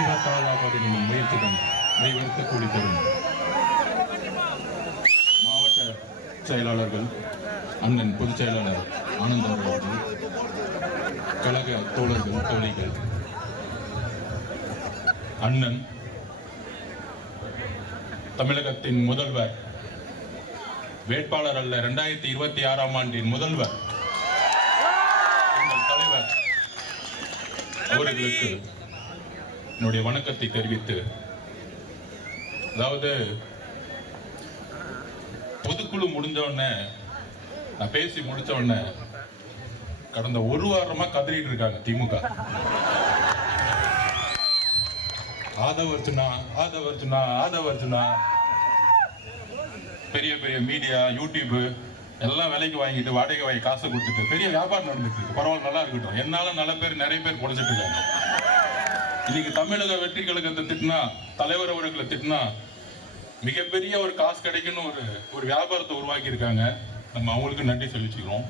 தீவிரத்தாளாவதிலும் முயற்சிகள் மெய்வருத்த கூடி தரும் மாவட்ட செயலாளர்கள், அண்ணன் பொதுச் செயலாளர் ஆனந்தன் அவர்கள், கழக தோழர்கள், தோழிகள், அண்ணன் தமிழகத்தின் முதல்வர், வேட்பாளர் அல்ல 2026ஆம் ஆண்டின் முதல்வர் எங்கள் தலைவர் அவர்களுக்கு என்னுடைய வணக்கத்தை தெரிவித்து, அதாவது பொதுக்குழு முடிஞ்ச உடனே நான் பேசி முடிச்ச உடனே கடந்த ஒரு வாரமா கதறிட்டு இருக்காங்க திமுக. ஆதவர்ஜுனா ஆதவர்ஜுனா ஆதவர்ஜுனா, பெரிய பெரிய மீடியா, யூடியூப் எல்லாம் விலைக்கு வாங்கிட்டு வாடகை வாங்கி காசு கொடுத்துட்டு பெரிய வியாபாரம் நடந்துட்டு இருக்கு. பரவாயில்ல, நல்லா இருக்கட்டும். என்னால நல்ல பேர் நிறைய பேர் குறைச்சிட்டு இருக்காங்க. இன்னைக்கு தமிழக வெற்றி கழகத்தை திட்டினா, தலைவர் அவர்களை திட்டினா மிகப்பெரிய ஒரு காசு கிடைக்குன்னு ஒரு வியாபாரத்தை உருவாக்கி இருக்காங்க. நம்ம அவங்களுக்கு நன்றி சொல்லிச்சுக்கிறோம்.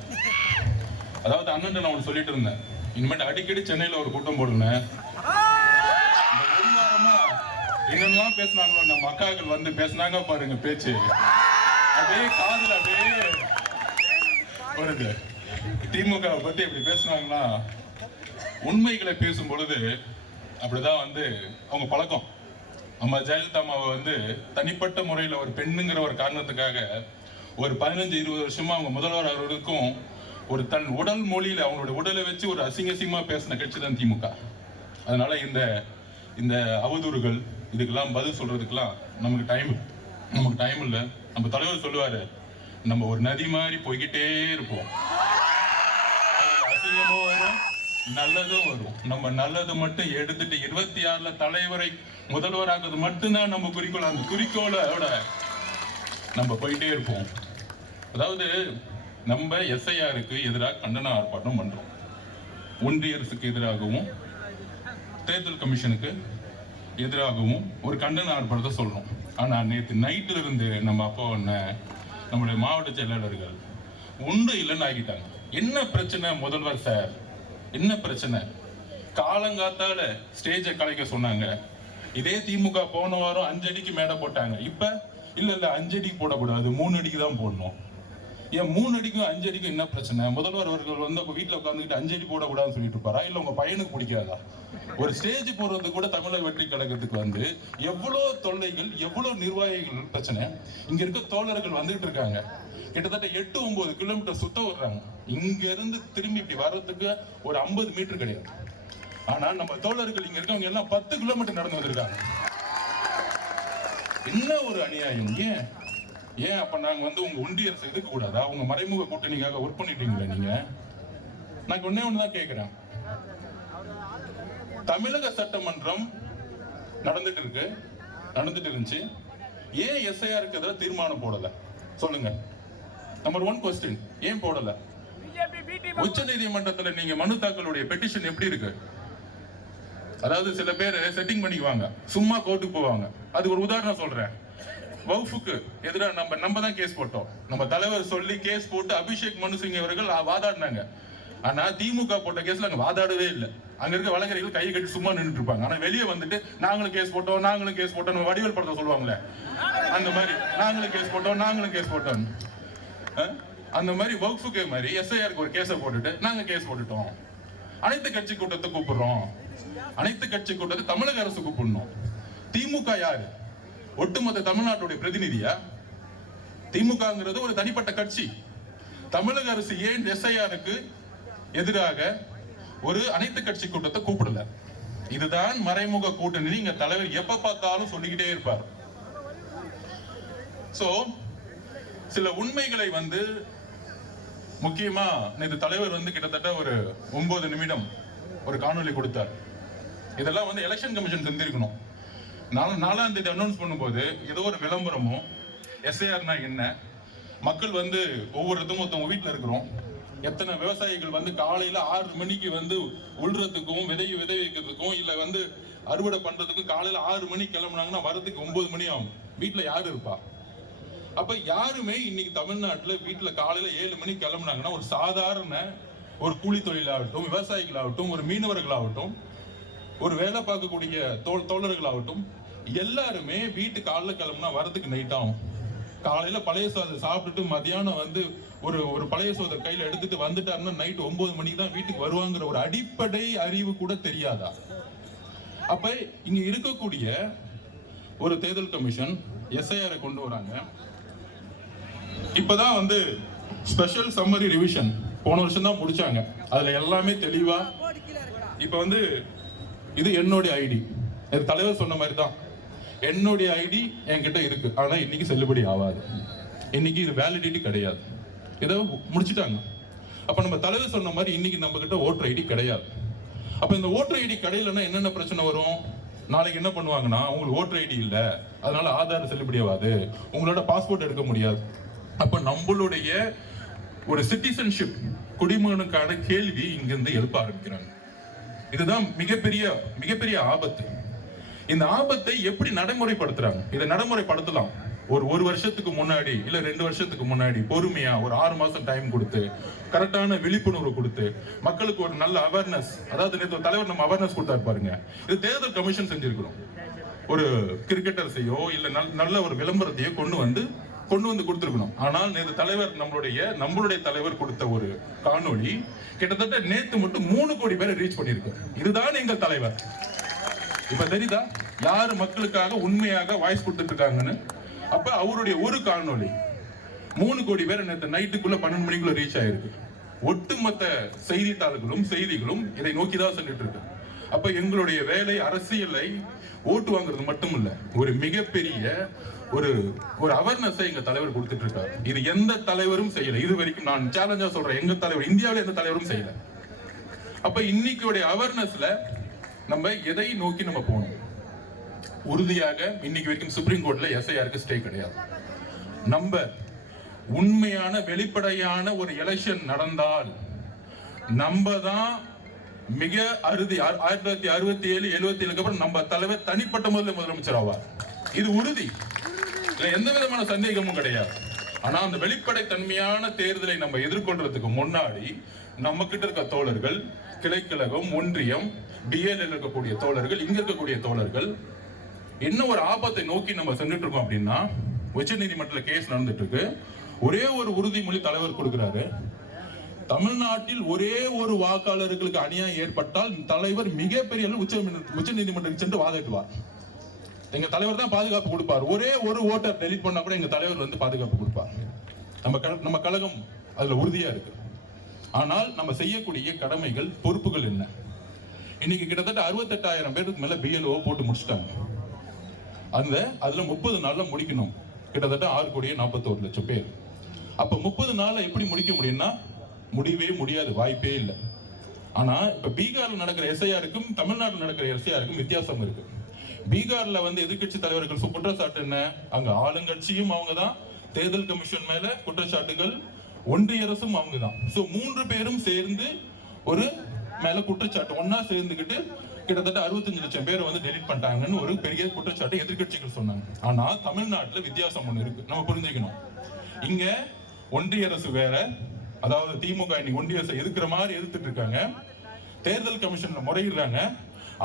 அதாவது அண்ணன் நான் ஒன்று சொல்லிட்டு இருந்தேன், இனிமேட்டு அடிக்கடி சென்னையில் ஒரு கூட்டம் போடுனேன். ஒரு வாரமா என்னெல்லாம் பேசினாங்களோ நம்ம அக்காக்கள் வந்து பேசினாங்க பாருங்க, பேச்சு அப்படியே காதுல அப்படியே வருது. திமுக பத்தி எப்படி பேசுனாங்கன்னா, உண்மைகளை பேசும் பொழுது அப்படிதான் வந்து அவங்க பழக்கம். அம்மா ஜெயலலிதா அம்மாவை வந்து தனிப்பட்ட முறையில் ஒரு பெண்ணுங்கிற ஒரு காரணத்துக்காக ஒரு 15-20 வருஷமா அவங்க முதல்வர் அவர்களுக்கும் ஒரு தன் உடல் மொழியில அவங்களோட உடலை வச்சு ஒரு அசிங்கமா பேசின கட்சி தான் திமுக. அதனால இந்த அவதூறுகள் இதுக்கெல்லாம் பதில் சொல்றதுக்கெல்லாம் நமக்கு டைம் இல்லை. நம்ம தலைவர் சொல்லுவாரு, நம்ம ஒரு நதி மாதிரி போய்கிட்டே இருப்போம். அசிங்கமும் வரும், நல்லதும் வரும். நம்ம நல்லது மட்டும் எடுத்துட்டு 26ல தலைவரை முதல்வராக்குறது மட்டும்தான் நம்ம குறிக்கோள். அந்த குறிக்கோளோட நம்ம போயிட்டே இருப்போம். அதாவது நம்ம எஸ்ஐஆருக்கு எதிராக கண்டன ஆர்ப்பாட்டம் பண்றோம். ஒன்றிய அரசுக்கு எதிராகவும் தேர்தல் கமிஷனுக்கு எதிராகவும் ஒரு கண்டன ஆர்ப்பாட்டத்தை சொல்றோம். ஆனா நேற்று நைட்ல இருந்து நம்ம அப்போ நம்முடைய மாவட்ட செயலாளர்கள் உண்டு இல்லைன்னு ஆகிட்டாங்க. என்ன பிரச்சனை முதல்வர் சார், என்ன பிரச்சனை? காலங்காத்தால ஸ்டேஜை கலைக்க சொன்னாங்க. இதே திமுக போன வாரம் 5 அடிக்கு மேடை போட்டாங்க. இப்ப இல்ல 5 அடிக்கு போடக்கூடாது, 3 அடிக்கு தான் போடணும். ஏன் 3 அடிக்கும் 5 அடிக்கும் என்ன பிரச்சனை? முதல்வர் அவர்கள் வந்து வீட்டுல உட்காந்துக்கிட்டு 5 அடி போடக்கூடாதுன்னு சொல்லிட்டு இருப்பாரா? இல்ல உங்க பையனுக்கு பிடிக்காதா? ஒரு ஸ்டேஜ் போடுறது கூட தமிழக வெற்றி கழகத்துக்கு வந்து எவ்வளவு தொல்லைகள், எவ்வளவு நிர்வாகிகள் பிரச்சனை. இங்க இருக்க தோழர்கள் வந்துகிட்டு இருக்காங்க, கிட்டத்தட்ட 8-9 கிலோமீட்டர் சுத்த விடுறாங்க. இங்க இருந்து திரும்பி இப்படி வர்றதுக்கு ஒரு 50 மீட்டர் கிடையாது. ஆனா நம்ம தோழர்கள் இங்க இருக்கவங்க எல்லாம் 10 கிலோமீட்டர் நடந்து வந்திருக்காங்க. என்ன ஒரு அநியாயம்! ஏன் அப்ப நாங்க வந்து உங்க ஒன்றிய அரசு எதுக்க கூடாதா? உங்க மறைமுக கூட்டணிக்காக ஒர்க் பண்ணிட்டீங்களா நீங்க? நான் ஒன்னே ஒண்ணுதான் கேட்கிறேன். தமிழக சட்டமன்றம் நடந்துட்டு இருந்துச்சு. ஏன் எஸ்ஐஆருக்கு எதிராக தீர்மானம் போடல? சொல்லுங்க. நம்பர் 1 கொஸ்டின், ஏன் போடல? உச்ச நீதிமன்றத்தில் நீங்க மனு தாக்கலுடைய பெட்டிஷன் எப்படி இருக்கு? அதாவது சில பேர் செட்டிங் பண்ணிக்குவாங்க, சும்மா கோர்ட்டுக்கு போவாங்க. அது ஒரு உதாரணம் சொல்றேன். வகுப்புக்கு எதிராக நம்ம தான் கேஸ் போட்டோம். நம்ம தலைவர் சொல்லி கேஸ் போட்டு அபிஷேக் மனு சிங் அவர்கள் வாதாடினாங்க. ஆனா திமுக போட்ட கேஸ்ல அங்க வாதாடவே இல்லை. அங்க இருக்க வழக்கறிஞர்கள் கையை கட்டி சும்மா நின்றுட்டு இருப்பாங்க. ஆனா வெளியே வந்துட்டு நாங்களும் கேஸ் போட்டோம் வடிவேல் படத்தை சொல்லுவாங்களே, அந்த மாதிரி நாங்களும் கேஸ் போட்டோம். அந்த மாதிரி வகுப்புக்கு மாதிரி எஸ்ஐஆருக்கு ஒரு கேஸை போட்டுட்டு நாங்க கேஸ் போட்டுட்டோம். அனைத்து கட்சி கூட்டத்தை கூப்பிடுறோம். அனைத்து கட்சி கூட்டத்தை தமிழக அரசு கூப்பிடணும். திமுக யாரு? ஒட்டுமொத்த தமிழ்நாட்டுடைய பிரதிநிதியா? திமுகங்கிறது ஒரு தனிப்பட்ட கட்சி. தமிழக அரசு ஏன் எஸ்ஐஆருக்கு எதிராக ஒரு அனைத்து கட்சி கூட்டத்தை கூப்பிடல? இதுதான் மறைமுக கூட்டணி. இங்க தலைவர் எப்ப பார்த்தாலும் சொல்லிக்கிட்டே இருப்பார். சோ சில உண்மைகளை வந்து முக்கியமா நேற்று தலைவர் வந்து கிட்டத்தட்ட ஒரு 9 நிமிடம் ஒரு காணொலி கொடுத்தார். இதெல்லாம் வந்து எலெக்ஷன் கமிஷன் செஞ்சிருக்கணும். 4ஆம் தேதி அனௌன்ஸ் பண்ணும்போது ஏதோ ஒரு விளம்பரமோ, எஸ்ஐஆர்னா என்ன, மக்கள் வந்து ஒவ்வொருத்தவங்க வீட்டில் இருக்கிறோம். எத்தனை விவசாயிகள் வந்து காலையில 6 மணிக்கு வந்து உள்றதுக்கும் விதை வைக்கிறதுக்கும் இல்ல வந்து அறுவடை பண்றதுக்கும் காலையில 6 மணிக்கு கிளம்புனாங்கன்னா வரதுக்கு 9 மணி ஆகும். வீட்டுல யாரு இருப்பா? அப்ப யாருமே இன்னைக்கு தமிழ்நாட்டுல வீட்டுல காலையில 7 மணிக்கு கிளம்புனாங்கன்னா ஒரு சாதாரண ஒரு கூலி தொழிலாகட்டும், விவசாயிகளாகட்டும், ஒரு மீனவர்களாகட்டும் ஒரு வேலை பார்க்கக்கூடிய தோழர்களாகட்டும், எல்லாருமே வீட்டு காலைல கிளம்புனா வரதுக்கு நைட் ஆகும். காலையில பழைய சாதம் சாப்பிட்டுட்டு மதியானம் வந்து ஒரு பழைய சோதர் கையில எடுத்துட்டு வந்துட்டாருன்னா நைட் 9 மணிக்கு தான் வீட்டுக்கு வருவாங்கிற ஒரு அடிப்படை அறிவு கூட தெரியாதா? அப்ப இங்க இருக்கக்கூடிய ஒரு தேர்தல் கமிஷன் எஸ்ஐஆரை கொண்டு வராங்க. இப்பதான் வந்து ஸ்பெஷல் சம்மரி ரிவிஷன் போன வருஷம் தான் முடிச்சாங்க. அதுல எல்லாமே தெளிவா இப்ப வந்து இது என்னுடைய ஐடி, தலைவர் சொன்ன மாதிரி தான் என்னுடைய ஐடி என்கிட்ட இருக்கு. ஆனா இன்னைக்கு செல்லுபடி ஆகாது, இன்னைக்கு இது வேலிடிட்டி கிடையாது, இதை முடிச்சுட்டாங்க. அப்ப நம்ம தலைவர் சொன்ன மாதிரி இன்னைக்கு நம்ம கிட்ட ஓட்டர் ஐடி கிடையாது. அப்ப இந்த ஓட்டர் ஐடி கிடையலன்னா என்னென்ன பிரச்சனை வரும்? நாளைக்கு என்ன பண்ணுவாங்கன்னா, உங்களுக்கு ஓட்டர் ஐடி இல்ல, அதனால ஆதார் செல்லுபடி ஆகாது, உங்களோட பாஸ்போர்ட் எடுக்க முடியாது. அப்ப நம்மளுடைய ஒரு சிட்டிசன்ஷிப் குடிமகனுக்கான கேள்வி இங்கிருந்து எழுப்ப ஆரம்பிக்கிறாங்க. இதுதான் மிகப்பெரிய ஆபத்து. இந்த ஆபத்தை எப்படி நடைமுறைப்படுத்துறாங்க? இதை நடைமுறைப்படுத்தலாம். ஒரு வருஷத்துக்கு முன்னாடி இல்ல 2 வருஷத்துக்கு முன்னாடி பொறுமையா ஒரு 6 மாசம் டைம் கொடுத்து கரெக்டான விழிப்புணர்வு கொடுத்து மக்களுக்கு ஒரு நல்ல அவேர்னஸ், அதாவது நேற்று தலைவர் நம்ம அவேர்னஸ் கொடுத்தாரு பாருங்க, இது தேர்தல் கமிஷன் செஞ்சிருக்கணும். ஒரு கிரிக்கெட்டர்ஸையோ இல்ல நல்ல ஒரு விளம்பரத்தையோ கொண்டு வந்து கொடுத்திருக்கணும். ஆனால் நேற்று தலைவர் நம்மளுடைய தலைவர் கொடுத்த ஒரு காணொளி கிட்டத்தட்ட நேத்து மட்டும் 3 கோடி பேரை ரீச் பண்ணிருக்கு. இதுதான் எங்கள் தலைவர். இப்ப தெரியுதா யாரு மக்களுக்காக உண்மையாக வாய்ஸ் கொடுத்துட்டு இருக்காங்கன்னு? அப்ப அவருடைய ஒரு காணொளி 3 கோடி பேர் நேற்று நைட்டுக்குள்ள 12 மணிக்குள்ள ரீச் ஆயிருக்கு. ஒட்டுமொத்த செய்திகளும் இதை நோக்கிதான் சொல்லிட்டு இருக்கு. அப்ப எங்களுடைய வேலை அரசியலை ஓட்டு வாங்குறது மட்டும் இல்ல, ஒரு மிகப்பெரிய ஒரு அவேர்னஸ் எங்க தலைவர் கொடுத்துட்டு இருக்காரு. இது எந்த தலைவரும் செய்யல இது வரைக்கும். நான் சேலஞ்சா சொல்றேன், எங்க தலைவர் இந்தியாவில் எந்த தலைவரும் செய்யல. அப்ப இன்னைக்கு அவேர்னஸ்ல நம்ம எதை நோக்கி நம்ம போகணும்? உறுதியாக இன்னைக்கு வரைக்கும் சுப்ரீம் கோர்ட்ல எஸ்ஐஆருக்கு ஸ்டே கிடையாது. நம்ம உண்மையான வெளிப்படையான ஒரு எலெக்ஷன் நடந்தால் நம்ம தான் மிக அறுதி 1967 77க்கு அப்புறம் நம்ம தலைவர் தனிப்பட்ட முறையில் முதலமைச்சர் ஆவார். இது உறுதி, எந்த விதமான சந்தேகமும் கிடையாது. ஆனா அந்த வெளிப்படை தன்மையான தேர்தலை நம்ம எதிர்கொள்றதுக்கு முன்னாடி நம்ம கிட்ட இருக்க தோழர்கள், கிளைக்கழகம், ஒன்றியம், பிஎல் இருக்கக்கூடிய தோழர்கள், இங்க இருக்கக்கூடிய தோழர்கள் என்ன ஒரு ஆபத்தை நோக்கி நம்ம சென்றுட்டு இருக்கோம் அப்படின்னா, உச்ச நீதிமன்றத்தில் கேஸ் நடந்துட்டு இருக்கு. ஒரே ஒரு உறுதிமொழி தலைவர் கொடுக்கிறாரு, தமிழ்நாட்டில் ஒரே ஒரு வாக்காளர்களுக்கு அநியாயம் ஏற்பட்டால் தலைவர் மிகப்பெரிய உச்ச நீதிமன்றத்துக்கு சென்று வாதிடுவார். எங்க தலைவர் தான் பாதுகாப்பு கொடுப்பார். ஒரே ஒரு ஓட்டர் டெலிட் பண்ணா கூட எங்க தலைவர் வந்து பாதுகாப்பு கொடுப்பார். நம்ம கழகம் அதுல உறுதியா இருக்கு. ஆனால் நம்ம செய்யக்கூடிய கடமைகள், பொறுப்புகள் என்ன? இன்னைக்கு கிட்டத்தட்ட 68,000 பேருக்கு மேல பிஎல்ஓ போட்டு முடிச்சிட்டாங்க. அதுல 30 நாள்ல முடிக்கணும். கிட்டத்தட்ட 6,41,00,000 பேர். அப்ப 30 நாள்ல எப்படி முடிக்க முடியும்னா முடியவே முடியாது, வாய்ப்பே இல்லை. ஆனா இப்ப பீகார்ல நடக்கிற எஸ்ஐஆருக்கும் தமிழ்நாட்டில் நடக்கிற எஸ்ஐஆருக்கும் வித்தியாசம் இருக்கு. பீகார்ல வந்து எதிர்கட்சி தலைவர்கள் குற்றச்சாட்டு என்ன? அங்க ஆளுங்கட்சியும் அவங்கதான், தேர்தல் கமிஷன் மேல குற்றச்சாட்டுகள், ஒன்றிய அரசும் அவங்கதான். சோ 3 பேரும் சேர்ந்து ஒரு மேல குற்றச்சாட்டு ஒன்னா சேர்ந்துகிட்டு கிட்டத்தட்ட 65 லட்சம் பேர் வந்து டெலிட் பண்ணிட்டாங்கன்னு ஒரு பெரிய குற்றச்சாட்டு எதிர்கட்சிகள் சொன்னாங்க. ஆனா தமிழ்நாட்டுல வித்தியாசம் ஒண்ணு இருக்கு, நம்ம புரிஞ்சுக்கணும். இங்க ஒன்றிய அரசு வேற, அதாவது திமுக இன்னைக்கு ஒன்றிய அரசு எதிர்க்கிற மாதிரி எதிர்த்துட்டு இருக்காங்க, தேர்தல் கமிஷன்ல முறையிடுறாங்க.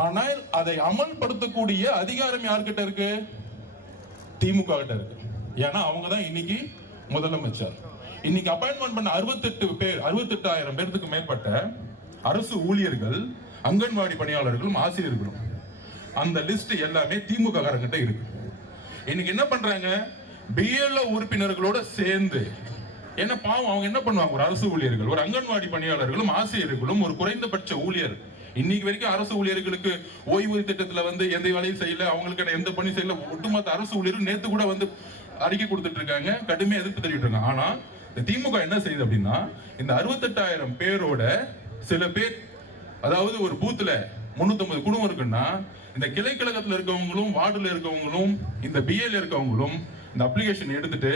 ஆனால் அதை அமல்படுத்தக்கூடிய அதிகாரம் யார்கிட்ட இருக்கு? திமுக கிட்ட இருக்கு. ஏன்னா அவங்க தான் இன்னைக்கு முதலமைச்சர். இன்னைக்கு அப்பாயின்மெண்ட் பண்ண 68,000 பேருக்கு மேற்பட்ட அரசு ஊழியர்கள், அங்கன்வாடி பணியாளர்களும் ஆசிரியர்களும், அந்த லிஸ்ட் எல்லாமே திமுக காரங்கிட்ட இருக்கு. இன்னைக்கு என்ன பண்றாங்க? பிஎல்ஓ உறுப்பினர்களோட சேர்ந்து என்ன பாவம் அவங்க என்ன பண்ணுவாங்க? ஒரு அரசு ஊழியர்கள், ஒரு அங்கன்வாடி பணியாளர்களும் ஆசிரியர்களும், ஒரு குறைந்தபட்ச ஊழியர், இன்னைக்கு வரைக்கும் அரசு ஊழியர்களுக்கு ஓய்வூதிய திட்டத்துல வந்து எந்த வேலையும் செய்யல, அவங்களுக்கு எந்த பணி செய்யல. ஒட்டுமொத்த அரசு ஊழியர்கள் நேத்து கூட வந்து அறிக்கை கொடுத்துட்டு இருக்காங்க, கடுமையா எதிர்ப்பு தெரிவிட்டு இருக்காங்க. ஆனா இந்த திமுக என்ன செய்யுது அப்படின்னா, இந்த 68,000 பேரோட சில பேர், அதாவது ஒரு பூத்துல 350 குடும்பம் இருக்குன்னா, இந்த கிளைக்கழகத்துல இருக்கவங்களும், வார்டுல இருக்கவங்களும், இந்த பிஎல் இருக்கவங்களும் இந்த அப்ளிகேஷன் எடுத்துட்டு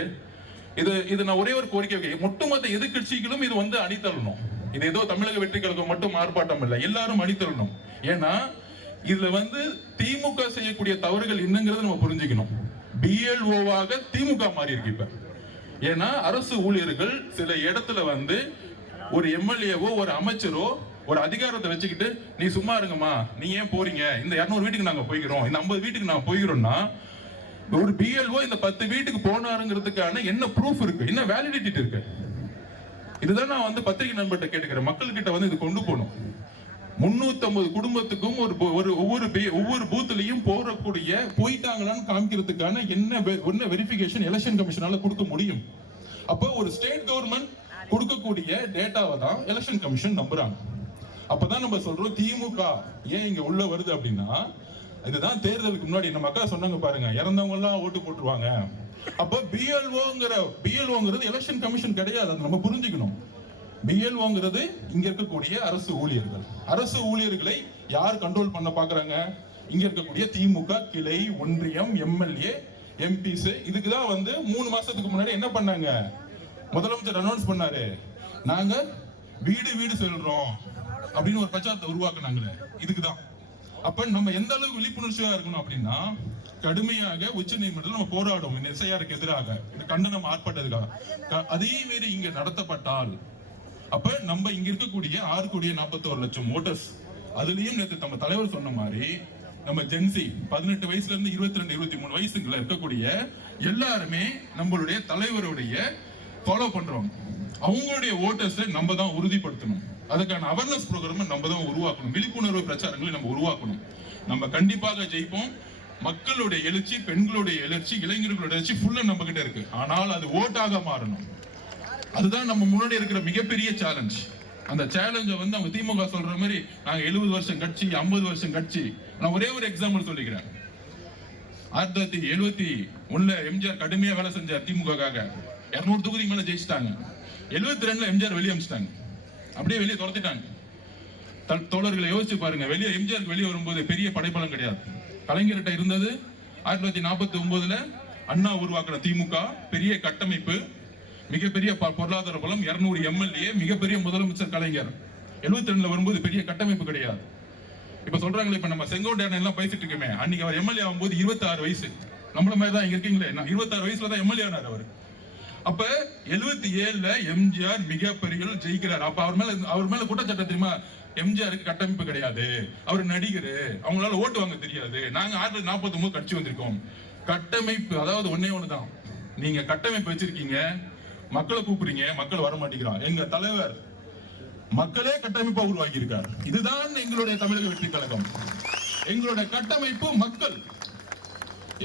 இது நான் ஒரே ஒரு கோரிக்கை வைக்கிறேன், ஒட்டுமொத்த எதிர்கட்சிகளும் இது வந்து அணித்தரணும். இது ஏதோ தமிழக வெற்றி கழகம் மட்டும் ஆர்ப்பாட்டம் இல்லை, எல்லாரும் அணித்தரணும். ஏன்னா இதுல வந்து திமுக செய்யக்கூடிய தவறுகள் என்னங்கிறத நம்ம புரிஞ்சுக்கணும். பிஎல்ஓவாக திமுக மாறி இருக்கு இப்ப. ஏன்னா அரசு ஊழியர்கள் சில இடத்துல வந்து ஒரு எம்எல்ஏவோ ஒரு அமைச்சரோ ஒரு அதிகாரத்தை வச்சுக்கிட்டு நீ சும்மா இருங்கம்மா, நீ ஏன் போறீங்க, இந்த 200 வீட்டுக்கு நாங்க போய்க்கிறோம், இந்த 50 வீட்டுக்கு நாங்க போய்க்கிறோம்னா, ஒரு பிஎல்ஓ இந்த 10 வீட்டுக்கு போனாருங்கிறதுக்கான என்ன ப்ரூஃப் இருக்கு, என்ன வேலிடிட்டி இருக்கு? இதுதான் நான் வந்து பத்திரிகை நண்பர்கிட்ட கேட்டுக்கிறேன். மக்கள் கிட்ட வந்து இது கொண்டு போகணும். 350 குடும்பத்துக்கும் ஒவ்வொரு பூத்லயும் போயிட்டாங்களான்னு காமிக்கிறதுக்கான என்ன வெரிஃபிகேஷன் எலெக்ஷன் கமிஷனால கொடுக்க முடியும்? அப்போ ஒரு ஸ்டேட் கவர்மெண்ட் கொடுக்கக்கூடிய டேட்டாவை தான் எலெக்ஷன் கமிஷன் நம்புறாங்க. அப்பதான் நம்ம சொல்றோம் திமுக ஏன் இங்க உள்ள வருது அப்படின்னா, இதுதான் தேர்தலுக்கு முன்னாடி நம்ம அக்கா சொன்னாங்க பாருங்க, இறந்தவங்க எல்லாம் ஓட்டு போட்டுருவாங்க. அப்ப பிஎல்ஓங்கிறது எலெக்ஷன் கமிஷன் கிடையாது, அதை நம்ம புரிஞ்சுக்கணும். பிஎல்ஓங்கிறது இங்க இருக்கக்கூடிய அரசு ஊழியர்கள். அரசு ஊழியர்களை யார் கண்ட்ரோல் பண்ண பாக்குறாங்க? இங்க இருக்கக்கூடிய திமுக கிளை, ஒன்றியம், எம்எல்ஏ, எம்பிஸ். இதுக்குதான் வந்து 3 மாசத்துக்கு முன்னாடி என்ன பண்ணாங்க, முதலமைச்சர் அனௌன்ஸ் பண்ணாரு, நாங்க வீடு வீடு செல்றோம் அப்படின்னு ஒரு பிரச்சாரத்தை உருவாக்குனாங்களே, இதுக்குதான். அப்ப நம்ம எந்த அளவுக்கு விழிப்புணர்ச்சியா இருக்கணும் அப்படின்னா, கடுமையாக உச்ச நீதிமன்றத்தில் நம்ம போராடும் இந்த எஸ்ஐஆருக்கு எதிராக, இந்த கண்டனம் ஆர்ப்பாட்டத்துக்காக. அதே மாரி இங்க நடத்தப்பட்டால், அப்ப நம்ம இங்க இருக்கக்கூடிய 6,41,00,000 ஓட்டர்ஸ், அதுலயும் நேற்று நம்ம தலைவர் சொன்ன மாதிரி நம்ம ஜென்சி 18 வயசுல இருந்து 22, 23 வயசுக்குள்ள இருக்கக்கூடிய எல்லாருமே நம்மளுடைய தலைவருடைய ஃபாலோ பண்றோம். அவங்களுடைய ஓட்டர்ஸை நம்ம தான் உறுதிப்படுத்தணும். அதுக்கான அவேர்னஸ் ப்ரோக்ராம் நம்ம தான் உருவாக்கணும். விழிப்புணர்வு பிரச்சாரங்களை நம்ம உருவாக்கணும். நம்ம கண்டிப்பாக ஜெயிப்போம். மக்களுடைய எழுச்சி, பெண்களுடைய எழுச்சி, இளைஞர்களுடைய எழுச்சி ஃபுல்லா நம்ம கிட்ட இருக்கு. ஆனால் அது ஓட்டாக மாறணும். அதுதான் நம்ம முன்னாடி இருக்கிற மிகப்பெரிய சேலஞ்ச். அந்த சேலஞ்சை வந்து அவங்க திமுக சொல்ற மாதிரி நாங்க 70 வருஷம் கட்சி, 50 வருஷம் கட்சி. நான் ஒரே ஒரு எக்ஸாம்பிள் சொல்லிக்கிறேன். 1971 எம்ஜிஆர் கடுமையா வேலை செஞ்சார் திமுகக்காக. 200 தொகுதி மேல ஜெயிச்சிட்டாங்க. 72ல எம்ஜிஆர் வெளியே அமிச்சிட்டாங்க, அப்படியே வெளியே துரத்திட்டாங்க. தோழர்களை யோசிச்சு பாருங்க, வெளியே எம்ஜிஆர் வெளியே வரும்போது பெரிய படைப்பலம் கிடையாது. கலைஞர்கிட்ட இருந்தது 1949ல அண்ணா உருவாக்குற திமுக, பெரிய கட்டமைப்பு, மிகப்பெரிய பொருளாதார பலம், 200 எம்எல்ஏ, மிகப்பெரிய முதலமைச்சர் கலைஞர். 72ல வரும்போது பெரிய கட்டமைப்பு கிடையாது. இப்ப சொல்றாங்களே, இப்ப நம்ம செங்கோட்டையன் எல்லாம் பேசிட்டு இருக்கோமே, அன்னைக்கு அவர் எம்எல்ஏ ஆகும்போது 26 வயசு. நம்மள மாதிரி தான் இங்க இருக்கீங்களே, 26 வயசுல தான் எம்எல்ஏ ஆனார் அவர். அப்ப 77ல எம்ஜிஆர் மிகப்பெரிய ஜெயிக்கிறார். அப்ப அவர் மேல குற்றச்சாட்டு தெரியுமா? எம்ஜிஆருக்கு கட்டமைப்பு கிடையாது, அவர் நடிகர், அவங்களால ஓட்டு வாங்க தெரியாது, நாங்க 1949 கட்சி வந்திருக்கோம். கட்டமைப்பு அதாவது ஒன்னே ஒண்ணுதான். நீங்க கட்டமைப்பு வச்சிருக்கீங்க, மக்களை கூப்பிடுறீங்க, மக்கள் வர மாட்டேங்கிறான். எங்க தலைவர் மக்களே கட்டமைப்பா உருவாக்கி இருக்கார். இதுதான் எங்களுடைய தமிழக வெற்றி கழகம். எங்களுடைய கட்டமைப்பு மக்கள்.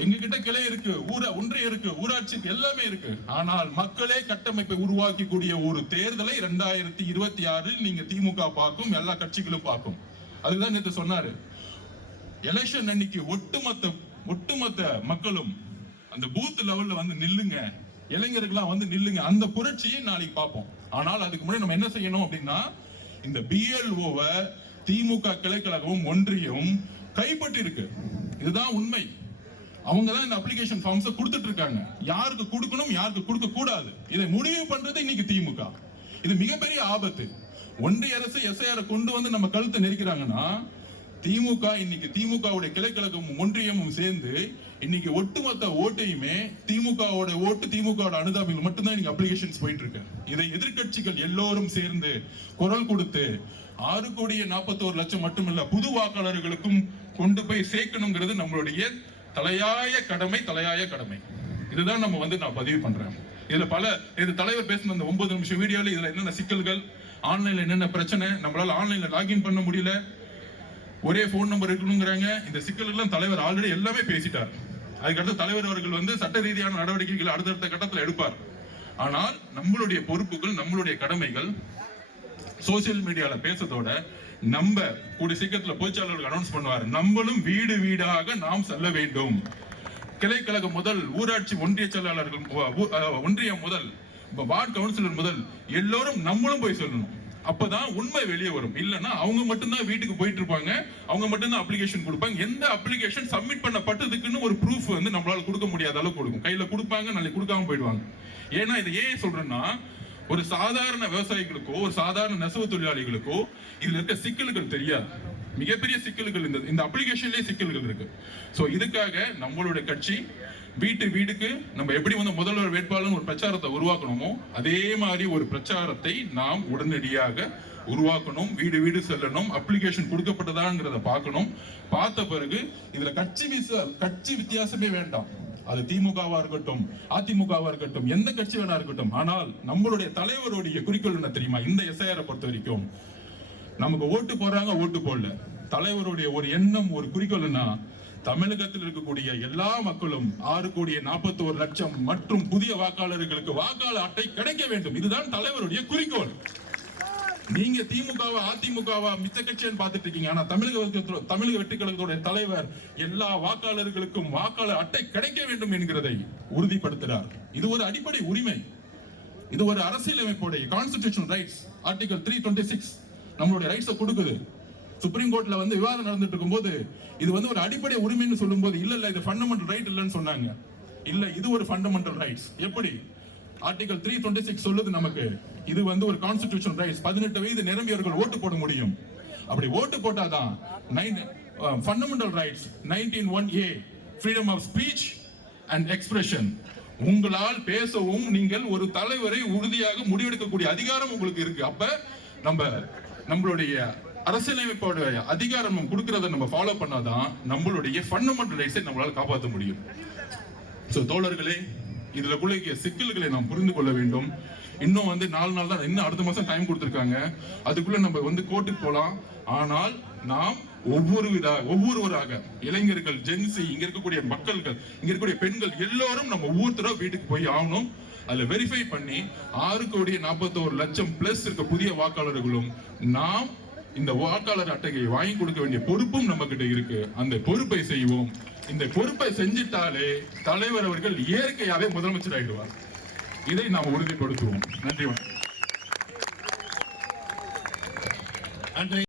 எங்க கிட்ட கிளை இருக்கு, ஒன்றியம் இருக்கு, ஊராட்சி எல்லாமே இருக்கு. ஆனால் மக்களே கட்டமைப்பை உருவாக்கி கூடிய ஒரு தேர்தலை 2026 நீங்க திமுக பார்க்கும், எல்லா கட்சிகளும் பார்க்கும். அதுதான் நேற்று சொன்னாரு, எலெக்ஷன் அன்னைக்கு ஒட்டுமொத்த மக்களும் அந்த பூத் லெவல்ல வந்து நில்லுங்க, இளைஞர்களா வந்து நில்லுங்க. அந்த புரட்சியை நாளைக்கு பார்ப்போம். ஆனால் அதுக்கு முன்னாடி நம்ம என்ன செய்யணும் அப்படின்னா, இந்த பிஎல்ஓவை திமுக கிளைக்கழகமும் ஒன்றியம் கைப்பற்றி இருக்கு. இதுதான் உண்மை. அவங்க தான் இந்த அப்ளிகேஷன் ஃபார்ம்ஸ் கொடுத்துட்டு இருக்காங்க. யாருக்கு கொடுக்கணும், யாருக்கு கொடுக்க கூடாது, இதை முடிவு பண்றது இன்னைக்கு திமுக. இது மிகப்பெரிய ஆபத்து. ஒன்றிய அரசு எஸ்ஐஆர் கொண்டு வந்து நம்ம கழுத்தை நெரிக்கிறாங்கன்னா, திமுக இன்னைக்கு திமுகவுடைய கிளைக்கழகமும் ஒன்றியமும் சேர்ந்து இன்னைக்கு ஒட்டுமொத்த ஓட்டையுமே திமுகவோட ஓட்டு, திமுகவோட அனுதாபிகள் மட்டும்தான் இன்னைக்கு அப்ளிகேஷன்ஸ் போயிட்டு இருக்கு. இதை எதிர்கட்சிகள் எல்லோரும் சேர்ந்து குரல் கொடுத்து 6,41,00,000 மட்டுமல்ல, புது வாக்காளர்களுக்கும் கொண்டு போய் சேர்க்கணுங்கிறது நம்மளுடைய தலையாய கடமை. இதுதான் நம்ம வந்து நான் பதிவு பண்றேன். இது தலைவர் பேசின அந்த 9 நிமிஷம் வீடியோல இதுல என்னென்ன சிக்கல்கள், ஆன்லைன்ல என்னென்ன பிரச்சனை, நம்மளால ஆன்லைன்ல லாகின் பண்ண முடியல, ஒரே போன் நம்பர் இருக்கணுங்கிறாங்க. இந்த சிக்கல்கள் தலைவர் ஆல்ரெடி எல்லாமே பேசிட்டார். அதுக்கடுத்து தலைவர் அவர்கள் வந்து சட்ட ரீதியான நடவடிக்கைகள் அடுத்தடுத்த கட்டத்தில் எடுப்பார். ஆனால் நம்மளுடைய பொறுப்புகள், நம்மளுடைய கடமைகள் சோசியல் மீடியால பேசுறதோட நம்ம கூடிய சீக்கிரத்துல பொதுச்செயலாளர்கள் அனௌன்ஸ் பண்ணுவார், நம்மளும் வீடு வீடாக நாம் செல்ல வேண்டும். கிளைக்கழகம் முதல் ஊராட்சி ஒன்றிய செயலாளர்கள், ஒன்றியம் முதல் வார்டு கவுன்சிலர் முதல் எல்லோரும் நம்மளும் போய் சொல்லணும். அப்பதான் உண்மை வெளியே வரும். இல்லைன்னா அவங்க மட்டும்தான் வீட்டுக்கு போயிட்டு இருப்பாங்க, அவங்க மட்டும்தான் அப்ளிகேஷன் கொடுப்பாங்க. எந்த அப்ளிகேஷன் சப்மிட் பண்ணப்பட்டதுக்குன்னு ஒரு ப்ரூஃப் வந்து நம்மளால கொடுக்க முடியாத அளவுக்கு கொடுக்கும். கையில கொடுப்பாங்க, நாளைக்கு கொடுக்காம போயிடுவாங்க. ஏன்னா இதை ஏன் சொல்றேன்னா, ஒரு சாதாரண விவசாயிகளுக்கோ, ஒரு சாதாரண நெசவு தொழிலாளிகளுக்கோ இதுல இருக்க சிக்கல்கள் தெரியாது. மிகப்பெரிய சிக்கல்கள் இந்த அப்ளிகேஷன்லயே சிக்கல்கள் இருக்கு. சோ இதுக்காக நம்மளுடைய கட்சி வீட்டுக்கு நம்ம எப்படி வந்து முதல்வர் வேட்பாளர் ஒரு பிரச்சாரத்தை உருவாக்கணுமோ அதே மாதிரி ஒரு பிரச்சாரத்தை நாம் உடனடியாக உருவாக்கணும். வீடு செல்லணும், அப்ளிகேஷன் கொடுக்கப்பட்டதாங்கிறத பார்க்கணும். பார்த்த பிறகு இதுல கட்சி வித்தியாசமே வேண்டாம். அது திமுகவா இருக்கட்டும், அதிமுகவா இருக்கட்டும், எந்த கட்சி வேணா இருக்கட்டும். ஆனால் நம்மளுடைய தலைவருடைய குறிக்கோள் என்ன தெரியுமா? இந்த எஸ்ஐஆரை பொறுத்த வரைக்கும் நமக்கு ஓட்டு போறாங்க, ஓட்டு போடல, தலைவருடைய ஒரு எண்ணம், ஒரு குறிக்கோள் என்ன? தமிழகத்தில் இருக்கக்கூடிய எல்லா மக்களும் 6,41,00,000 மற்றும் புதிய வாக்காளர்களுக்கு வாக்காளர் அட்டை கிடைக்க வேண்டும். இதுதான் தலைவருடைய குறிக்கோள். நீங்க திமுகவா அதிமுகவா மித்த கட்சின்னு பார்த்துட்டு இருக்கீங்க. ஆனா தமிழக வெற்றி கழகத்துடைய தலைவர் எல்லா வாக்காளர்களுக்கும் வாக்காளர் அட்டை கிடைக்க வேண்டும் என்கிறதை உறுதிப்படுத்துகிறார். இது ஒரு அடிப்படை உரிமை. இது ஒரு அரசியலமைப்புடைய கான்ஸ்டிடியூஷனல் ரைட்ஸ். ஆர்டிகல் 326 நம்மளுடைய ரைட்ஸை கொடுக்குது. சுப்ரீம் கோர்ட்ல வந்து விவாதம் நடந்துட்டு இருக்கும்போது இது வந்து ஒரு அடிப்படை உரிமைன்னு சொல்லும்போது இல்ல இது ஃபண்டமெண்டல் ரைட் இல்லைன்னு சொன்னாங்க. இல்ல, இது ஒரு ஃபண்டமெண்டல் ரைட்ஸ். எப்படி? ஆர்டிகல் 326 சொல்லுது நமக்கு இது வந்து ஒரு கான்ஸ்டிடியூஷனல் ரைட்ஸ். 18 வயது நிரம்பியவர்கள் ஓட்டு போட முடியும். அப்படி ஓட்டு போட்டாதான் fundamental rights 19(1)(a freedom of speech and expression. உங்களால் பேசவும் நீங்கள் ஒரு தலைவரை உறுதியாக முடிவெடுக்கக்கூடிய அதிகாரம் உங்களுக்கு இருக்கு. அப்ப நம்மளுடைய அரசியலமைப்போட அதிகாரம் நம்ம கொடுக்கறத நம்ம ஃபாலோ பண்ணாதான் நம்மளுடைய ஃபண்டமெண்டல் ரைட்ஸை நம்மளால காப்பாற்ற முடியும். சோ தோழர்களே, இதுலக்குள்ள சிக்கல்களை நாம் புரிந்து கொள்ள வேண்டும். இன்னும் வந்து 4 நாள் தான், இன்னும் அடுத்த மாசம் டைம் கொடுத்திருக்காங்க. அதுக்குள்ள நம்ம வந்து கோர்ட்டுக்கு போலாம். ஆனால் நாம் ஒவ்வொருவராக இளைஞர்கள், ஜென்சி, இங்க இருக்கக்கூடிய மக்கள்கள், இங்க இருக்கக்கூடிய பெண்கள் எல்லோரும் நம்ம ஒவ்வொருத்தரும் வீட்டுக்கு போய் ஆகணும். அதுல வெரிஃபை பண்ணி 6,41,00,000 பிளஸ் இருக்க புதிய வாக்காளர்களும் நாம் இந்த வாக்காளர் அட்டையை வாங்கி கொடுக்க வேண்டிய பொறுப்பும் நம்ம கிட்ட இருக்கு. அந்த பொறுப்பை செய்வோம். இந்த பொறுப்பை செஞ்சிட்டாலே தலைவர் அவர்கள் இயற்கையாவே முதலமைச்சர் ஆயிடுவார். இதை நாம் உறுதிப்படுத்துவோம். நன்றி.